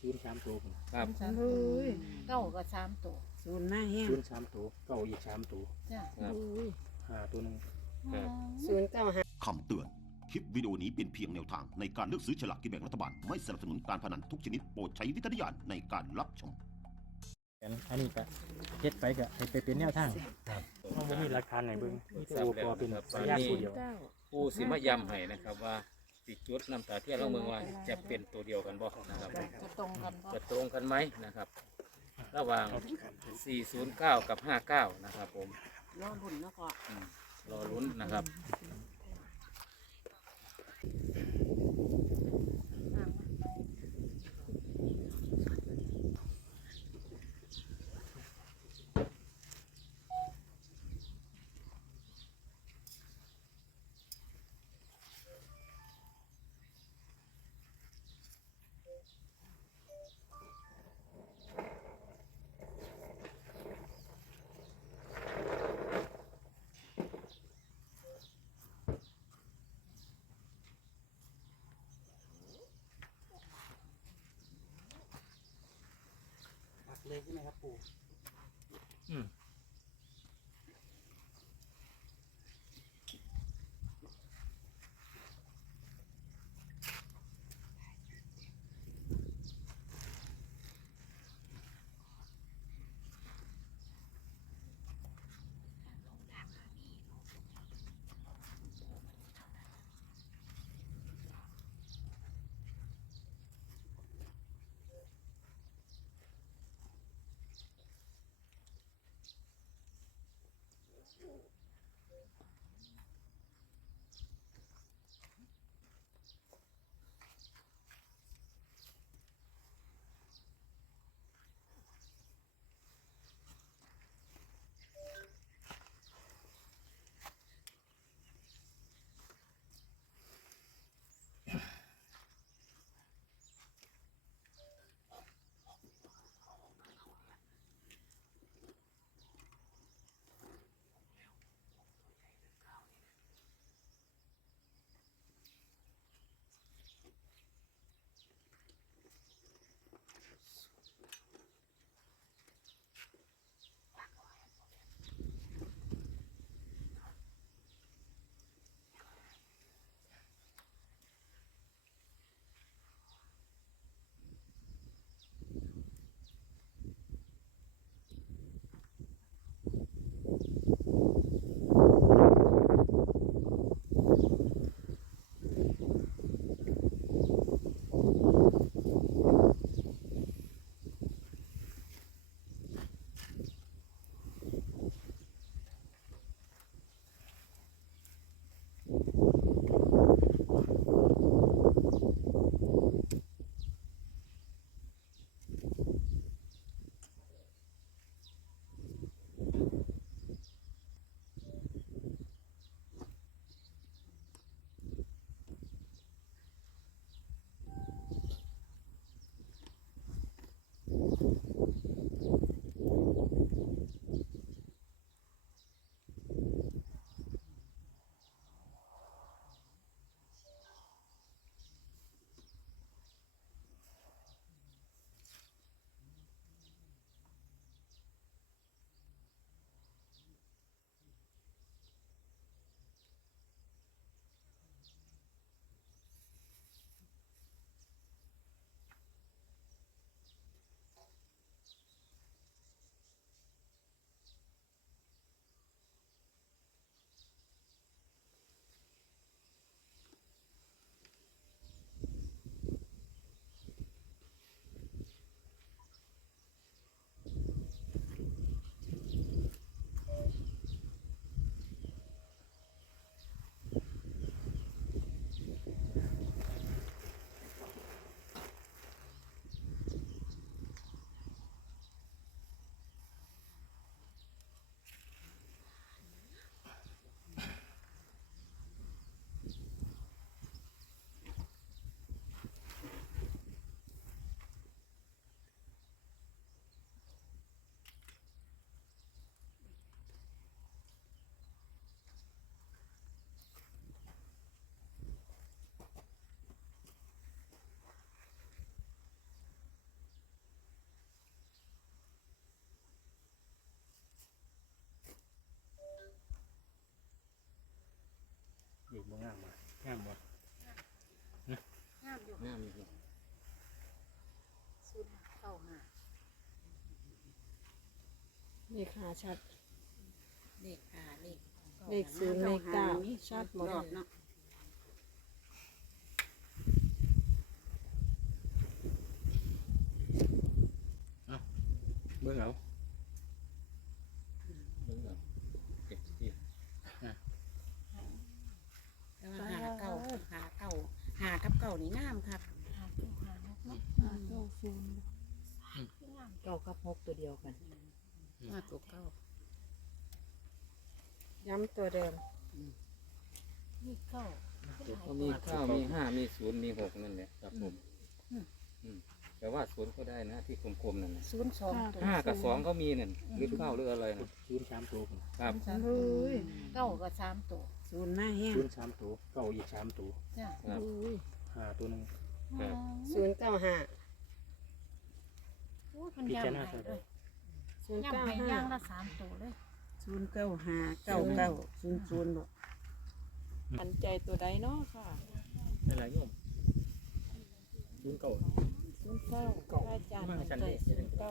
ศูนย์สามตัวพุ่นครับ เฮ้ยเก้าก็สามตัวศูนย์หน้าแห้งศูนย์สามตัวเก้าอีกสามตัวจ้ะครับห้าตัวหนึง ครับ ศูนย์เก้าห้าคำเตือน คลิปวิดีโอนี้เป็นเพียงแนวทางในการเลือกซื้อฉลากกินแบ่งรัฐบาล ไม่สนับสนุนการพนันทุกชนิดโปรดใช้วิจารณญาณในการรับชมอันอันนี้ก็เฮ็ดไปก็ให้ไปเป็นแนวทางครับเราบ่มีหลักฐานไหนเบิ่งมีแต่โอปอเป็นพยานผู้เดียวผู้สิมายำให้นะครับว่า สิจุดน้ำตาเทียนเราเมืองว่าจะเป็นตัวเดียวกันบ่นะครับจะตรงกันบ่จะตรงกันไหมนะครับ ระหว่าง 409 กับ 59 นะครับผมรอรุ่นแล้วก็อืมรอลุ้นนะครับ เลยใช่ไหมครับปู่ เลขหาชัด เลขห้าเลขเลขศูนย์เลขเก้าชัดหมดรอบเนาะเบิ่งเอาเบิ่งเอาเก็บที่แต่ว่าหาเก้าหาเก้าหากับเก้านี่งามครับเก้ากับหกตัวเดียวกัน มาตัวเก้าย้ำตัวเดิมนี่เก้าก็มีเก้ามีห้ามีศูนย์มีหกนั่นแหละครับผมอืมแต่ว่าศูนย์ก็ได้นะ ที่กลมๆนั่นนะศูนย์สองตัวห้ากับสองก็มีนั่นหรือเก้าหรืออะไรนะศูนย์สามตัวพุ่นครับเฮ้ยเก้ากับสามตัวศูนย์หน้าแห้งศูนย์สามตัวเก้าอีกสามตัวจ้ะครับห้าตัวหนึงครับศูนย์เก้าห้าโอ้ยมันย่ำให้เลย ศูนย์ย่ำเก้าให้ห้าย่างละสามตัวเลยศูนย์เก้าห้าเก้าเก้าศูนย์ศูนย์บ่ปันใจตัวใดเนาะค่ะนั่นแหละโยมศูนย์เก้าศูนย์เก้าพระอาจารย์มาปันจันใจเดชศูนย์เก้า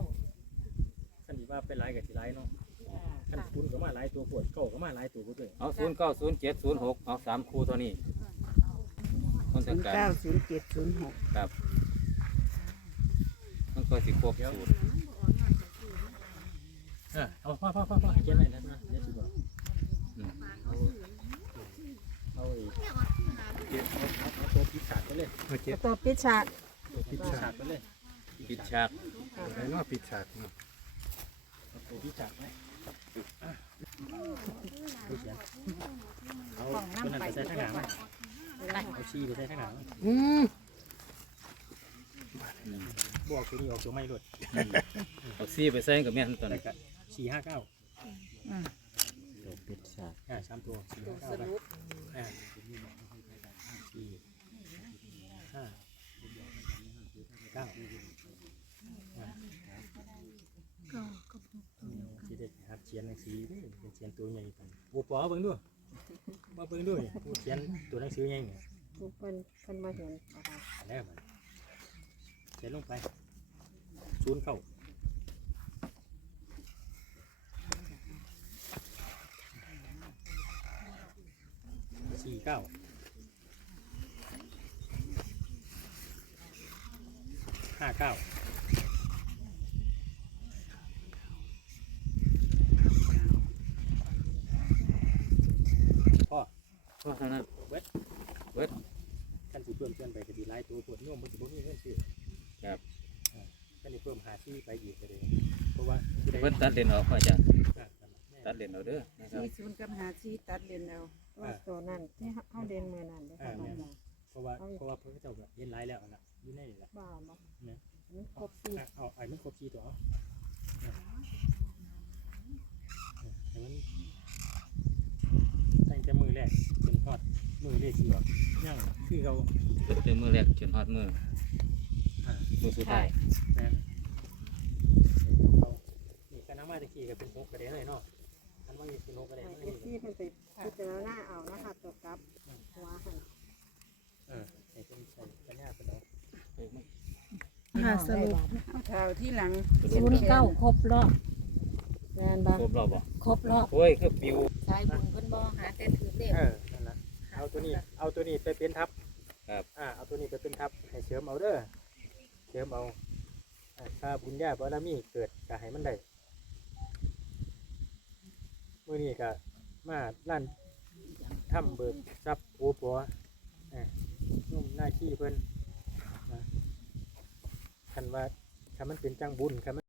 คันที่ว่าเป็นหลายกับสิหลายเนาะจ้าคันศูนย์ก็มาหลายตัวปวดเก้าก็มาหลายตัวปวดด้วยเอาศูนย์เก้าศูนย์เจ็ดศูนย์หกเอาสามคู่ตัวนี้คนศูจัดนย์การเก้าศูนย์เจ็ดศูนย์หกครับมันก็สิครบสูตรเออเอาพ่อพ่อพ่อพ่อเขียนไว้นะนะเดี๋ยวสิบอกอืมเอาเอาอีกเขียนเอาเอาเอาตัวพิศาจไปเลยเอาเขียนตัวปิดฉากตัวพิศาจไปเลยปิดฉากไหนเนาะพิศาจเนาะเอาตัวพิศาจไหมเอาเขียนเอาตัวนั้นไปใส่ข้างหลังไหมเอาชีไปใส่ข้างหลังอืมอืมบอกตัวนี้ออกตัวไม่รวดเอาซี่ไปใส่กับแม่นตอนแล้วนี้ สี่ห้าเก้าตัวพิศาจอ่าสามตัวสี่ห้าเก้าไปอ่าสี่ห้าเก้าอ่าที่ได้หัดเขียนหนังสือนี่เป็นเขียนตัวใหญ่กันโอ้ปอเบิ่งดูมาเบิ่งดูนี่ผู้เขียนตัวหนังสือใหญ่นี่ทุกคนคนมาเห็นอะไรอันแรกมันเขียนลงไปศูนย์เข้า สี่เก้าห้าเก้าพ่อเพราะฉะนั้นกันสิเพิ่มเพื่อนไปก็ดีหลายตัวปวดน่วมมันสิบ่มีเงินซื้อครับอ่ากันสิเพิ่มหาที่ไปอีกก็เลยเพราะว่าผู้ใดเพิ่นตัดเลนออกพ่ออาจารย์อ่าตัดเลนเอาเด้อนะครับ สี่ศูนย์กับหาสี่ตัดเลนเอา ว่าตัวนั้นที่เขาเดินมือนั่นได้ประมาณนั้นเพราะว่าเพราะว่าพระเจ้าก็เย็นหลายแล้วนะอยู่ในนี่แหละบ้าบ่เนี่ยมันครบสี่อะเอาไอ้มันครบสี่ตัวเอาอะอะให้มันตั้งแต่มือแรกจนทอดมือเลขสี่ออกยังคือเราเป็นมือแรกจนฮอดมืออ่า มือสุดท้ายนะเขานี่คณะมาตะกี้ก็เป็นหกกระเด็นเลยเนาะคันว่ามีเป็นหกกระเด็นให้มันเอนี่ฟซีเพิ่นไป พิจารณาเอานะคะตัวกลับหัวหันเออไอ้เป็นใส่ปัญญาเป็นเอาค่ะสรุปเอาเท้าที่หลังศูนย์เก้าครบรอบงานบ้าครบรอบบ่ครบรอบโอ้ยคือปิวสายบุญเพิ่นบ่หาแต่ถือเลขเออนั่นละเอาตัวนี้ เอาตัวนี้ไปเป็นทับครับอ่าเอาตัวนี้ไปเป็นทับให้เสริมเอาเด้อเสริมเอาอ่าถ้าบุญญาบารมีเกิดก็ให้มันได้มื่อนี้ก็ มาลั่นทำเบิกทรัพย์หัวหัวนุ่มหน้าขี้เพิ่นนคันว่าคันมันเป็นจังบุญคันมัน